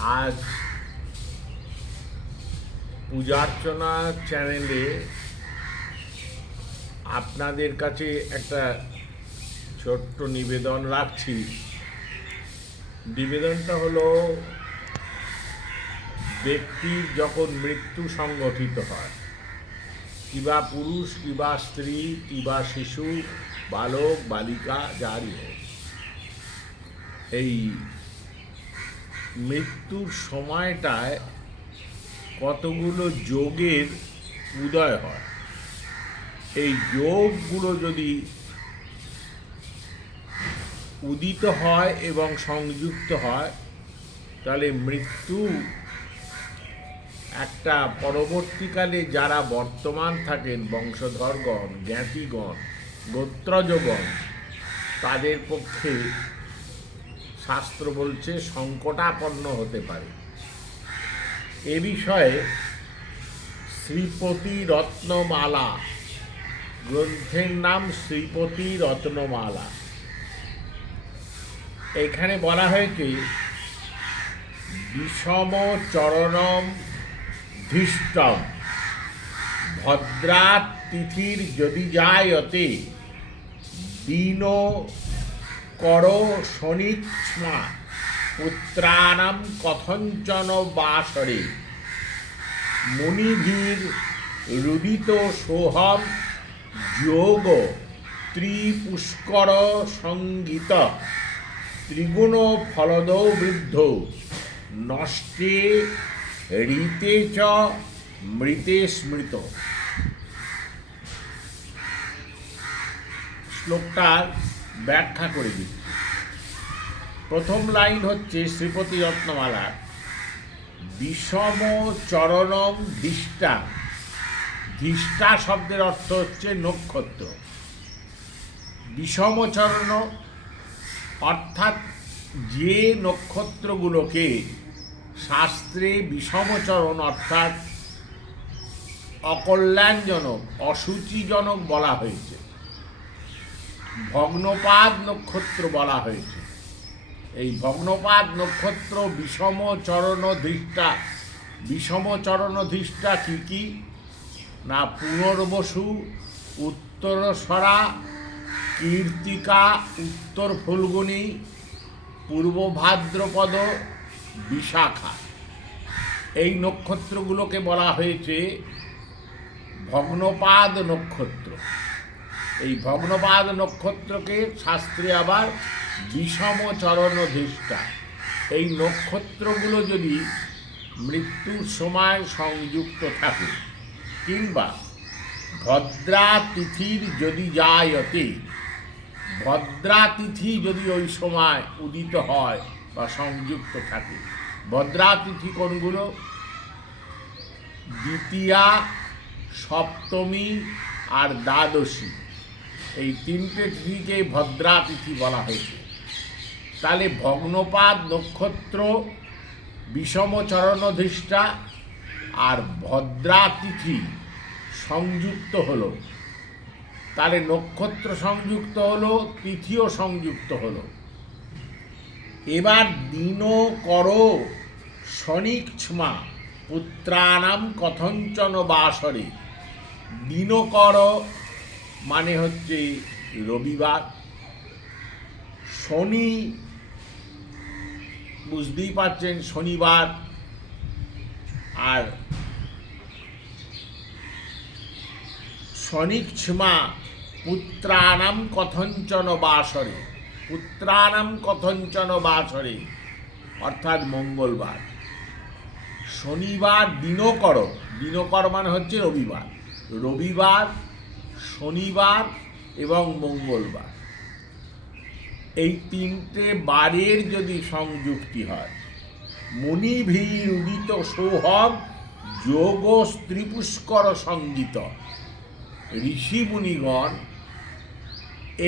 আজ পূজার্চনা চ্যানেলে আপনাদের কাছে একটা ছোট্ট নিবেদন রাখছি। নিবেদনটা হলো, ব্যক্তির যখন মৃত্যু সংঘটিত হয়, কিবা পুরুষ, কিবা স্ত্রী, কিবা শিশু, বালক বালিকা, যারই হোক, এই মৃত্যুর সময়টায় কতগুলো যোগের উদয় হয়। এই যোগগুলো যদি উদিত হয় এবং সংযুক্ত হয়, তাহলে মৃত্যু একটা পরবর্তীকালে যারা বর্তমান থাকেন, বংশধরগণ, জ্ঞাতিগণ, গোত্রজগণ, তাদের পক্ষে শাস্ত্র বলছে সংকটাপন্ন হতে পারে। এ বিষয়ে শ্রীপতি রত্নমালা গ্রন্থের নাম শ্রীপতি রত্নমালা। এখানে বলা হয়েছে, বিষম চরণম ধৃষ্টম ভদ্রা তিথির যদি যায়তে দীন কর শনিচ্ছমা পুত্রানাম কথঞ্চন বাসরে মুনিভীর রুদিত সোহম যোগ ত্রিপুষ্কর সঙ্গীত ত্রিগুণ ফলদ বৃদ্ধ নষ্টে ঋতে চ মৃতে স্মৃত। শ্লোকটার ব্যাখ্যা করে দিচ্ছি। প্রথম লাইন হচ্ছে শ্রীপতি রত্নমালার, বিষম চরণম ধিষ্ঠা। ধিষ্ঠা শব্দের অর্থ হচ্ছে নক্ষত্র। বিষম চরণ অর্থাৎ যে নক্ষত্রগুলোকে শাস্ত্রে বিষমচরণ অর্থাৎ অকল্যাণজনক, অসুচিজনক বলা হয়েছে, ভগ্নপাদ নক্ষত্র বলা হয়েছে। এই ভগ্নপাদ নক্ষত্র বিষমচরণ ধৃষ্টা। বিষমচরণ ধৃষ্টা কি কি না, পুনর্বসু, উত্তরস্বরা, কীর্তিকা, উত্তর ফুল্গুনি, পূর্ব ভাদ্রপদ, বিশাখা। এই নক্ষত্রগুলোকে বলা হয়েছে ভগ্নপাদ নক্ষত্র। এই ভগ্নপাদ নক্ষত্রকে শাস্ত্রে আবার বিষমচরণ ধৃষ্টা। এই নক্ষত্রগুলো যদি মৃত্যুর সময় সংযুক্ত থাকে, কিংবা ভদ্রা তিথির যদি যায়তে, ভদ্রা তিথি যদি ওই সময় উদিত হয় বা সংযুক্ত থাকে। ভদ্রা তিথি কোনগুলো? দ্বিতীয়া, সপ্তমী আর দ্বাদশী। এই তিনটে তিথিকে ভদ্রা তিথি বলা হয়েছে। তাহলে ভগ্নপাদ নক্ষত্র বিষমচরণ ধৃষ্টা আর ভদ্রা তিথি সংযুক্ত হলো, তাহলে নক্ষত্র সংযুক্ত হলো, তিথিও সংযুক্ত হলো। এবার দিন কর শনিচ্ছমা পুত্রানাম কথঞ্চন বাসরে। দিন কর মানে হচ্ছে রবিবার। শনি বুঝতেই পারছেন, শনিবার। আর শনিচ্ছমা পুত্রানাম কথঞ্চন বাসরে। পুত্রানাম কথঞ্চন বাসরে অর্থাৎ মঙ্গলবার। শনিবার দিনকর, দিনকর মানে হচ্ছে রবিবার। রবিবার, শনিবার এবং মঙ্গলবার, এই তিনটে বারের যদি সংযুক্তি হয়, মুনিভীর উদিত সোহম যোগ ত্রিপুষ্কর সঙ্গীত। ঋষি মুনিগণ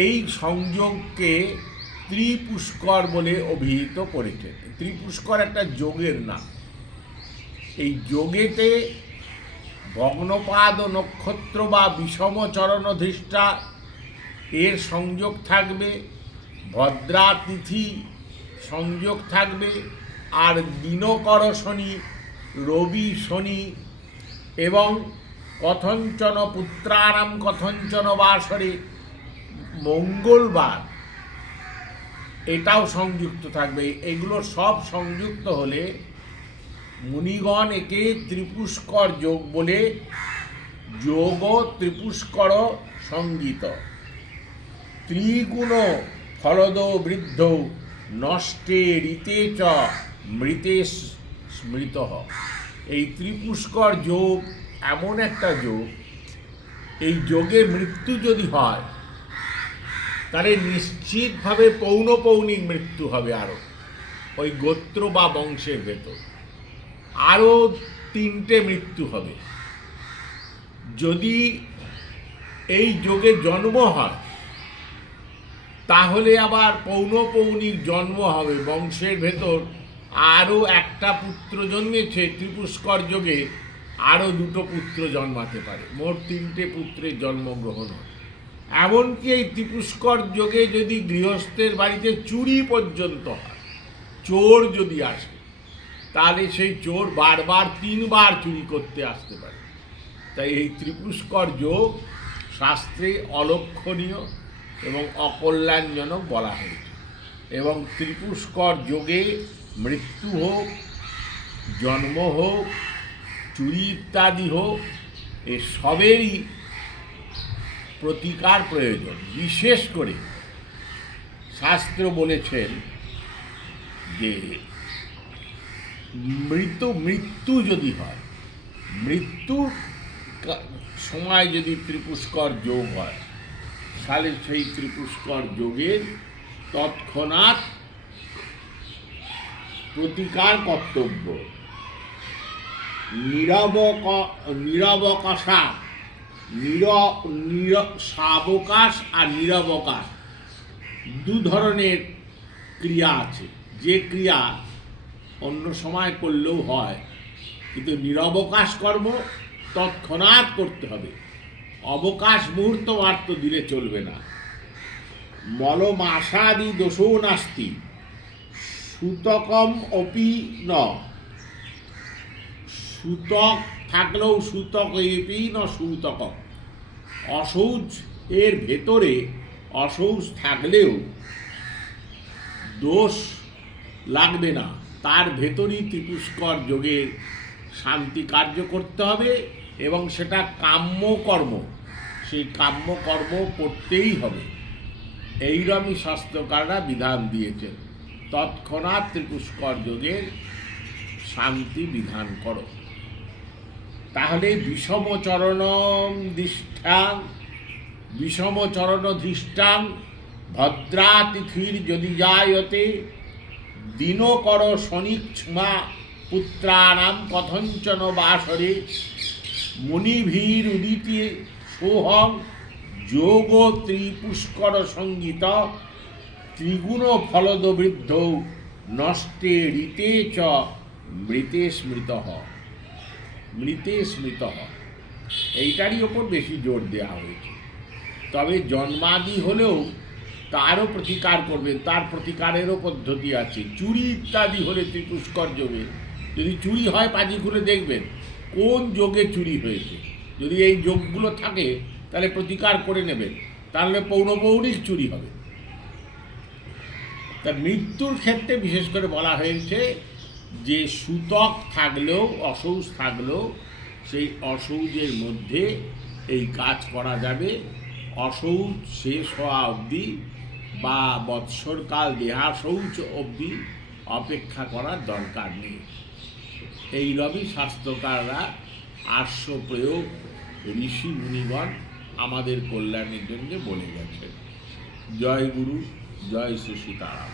এই সংযোগকে ত্রিপুষ্কর বলে অভিহিত করেছেন। ত্রিপুষ্কর একটা যোগের নাম। এই যোগেতে ভগ্নপাদ নক্ষত্র বা বিষমচরণ ধৃষ্টা এর সংযোগ থাকবে, ভদ্রা তিথি সংযোগ থাকবে, আর দিনকর শনি, রবি শনি এবং কথঞ্চন পুত্রানাম কথঞ্চন বাসরে মঙ্গলবার এটাও সংযুক্ত থাকবে। এগুলো সব সংযুক্ত হলে মুনিগণ একে ত্রিপুষ্কর যোগ বলে, যোগ ত্রিপুষ্কর সঙ্গীত। ত্রিগুণ ফলদ বৃদ্ধ নষ্টে ঋতে চ মৃতে স্মৃত। এই ত্রিপুষ্কর যোগ এমন একটা যোগ, এই যোগে মৃত্যু যদি হয় তাহলে নিশ্চিতভাবে পৌনপৌনিক মৃত্যু হবে। আরও ওই গোত্র বা বংশের ভেতর আরও 3টে মৃত্যু হবে। যদি এই যোগে জন্ম হয় তাহলে আবার পৌনপৌনিক জন্ম হবে, বংশের ভেতর আরও একটা পুত্র জন্মেছে ত্রিপুষ্কর যোগে, আরও 2টো পুত্র জন্মাতে পারে, মোট 3টে পুত্রের জন্মগ্রহণ হয়। এমনকি এই ত্রিপুষ্কর যোগে যদি গৃহস্থের বাড়িতে চুরি পর্যন্ত হয়, চোর যদি আসে তাহলে সেই চোর বারবার 3বার চুরি করতে আসতে পারে। তাই এই ত্রিপুষ্কর যোগ শাস্ত্রে অলক্ষণীয় এবং অকল্যাণজনক বলা হয়েছে। এবং ত্রিপুষ্কর যোগে মৃত্যু হোক, জন্ম হোক, চুরি ইত্যাদি হোক, এ সবেরই প্রতিকার প্রয়োজন। বিশেষ করে শাস্ত্র বলেছেন যে মৃত্যু যদি হয়, মৃত্যুর সময় যদি ত্রিপুষ্কর যোগ হয় তাহলে সেই ত্রিপুষ্কর যোগের তৎক্ষণাৎ প্রতিকার কর্তব্য। সাবকাশ আর নিরবকাশ 2 ধরনের ক্রিয়া আছে। যে ক্রিয়া অন্য সময় করলেও হয়, কিন্তু নিরবকাশ কর্ম তৎক্ষণাৎ করতে হবে, অবকাশ মুহূর্ত মাত্র দিলে চলবে না। মলমাসাদি দোষো নাস্তি সূতকম অপি ন, সূতক থাকলেও সূতক এপি ন সূতকম, অশৌচ এর ভেতরে অশৌচ থাকলেও দোষ লাগবে না, তার ভেতরই ত্রিপুষ্কর যোগের শান্তি কার্য করতে হবে এবং সেটা কাম্যকর্ম, সেই কাম্যকর্ম করতেই হবে। এইরকমই শাস্ত্রকাররা বিধান দিয়েছেন, তৎক্ষণাৎ ত্রিপুষ্কর যোগের শান্তি বিধান করো। তাহলে বিষমচরণ দৃষ্টাং ভদ্রাতিথির যদি জায়তে দিনকর শনিক্ষ্মা পুত্রানাম কথঞ্চন বাসরে মুনিভীর উদিতি সোহং যোগ ত্রিপুষ্কর সঙ্গীত ত্রিগুণ ফলদ বৃদ্ধ নষ্টে ঋতে চ মৃতে স্মৃত। এইটারই ওপর বেশি জোর দেওয়া হয়েছে। তবে জন্মাদি হলেও তারও প্রতিকার করবেন, তার প্রতিকারেরও পদ্ধতি আছে। চুরি ইত্যাদি হলে ত্রিপুষ্কর যোগে যদি চুরি হয়, পাজি খুলে দেখবেন কোন যোগে চুরি হয়েছে। যদি এই যোগগুলো থাকে তাহলে প্রতিকার করে নেবেন, তাহলে পৌনপৌনিক চুরি হবে। তা মৃত্যুর ক্ষেত্রে বিশেষ করে বলা হয়েছে যে সূতক থাকলেও অশৌচ থাকলেও সেই অশৌচের মধ্যে এই কাজ করা যাবে। অশৌচ শেষ হওয়া অবধি বা বৎসরকাল দেহাশৌচ অবধি অপেক্ষা করার দরকার নেই। এই রবি শাস্ত্রকাররা আর্য প্রয়োগ ঋষি মুনিগণ আমাদের কল্যাণের জন্য বলে গেছেন। জয় গুরু, জয় শ্রী সীতারাম।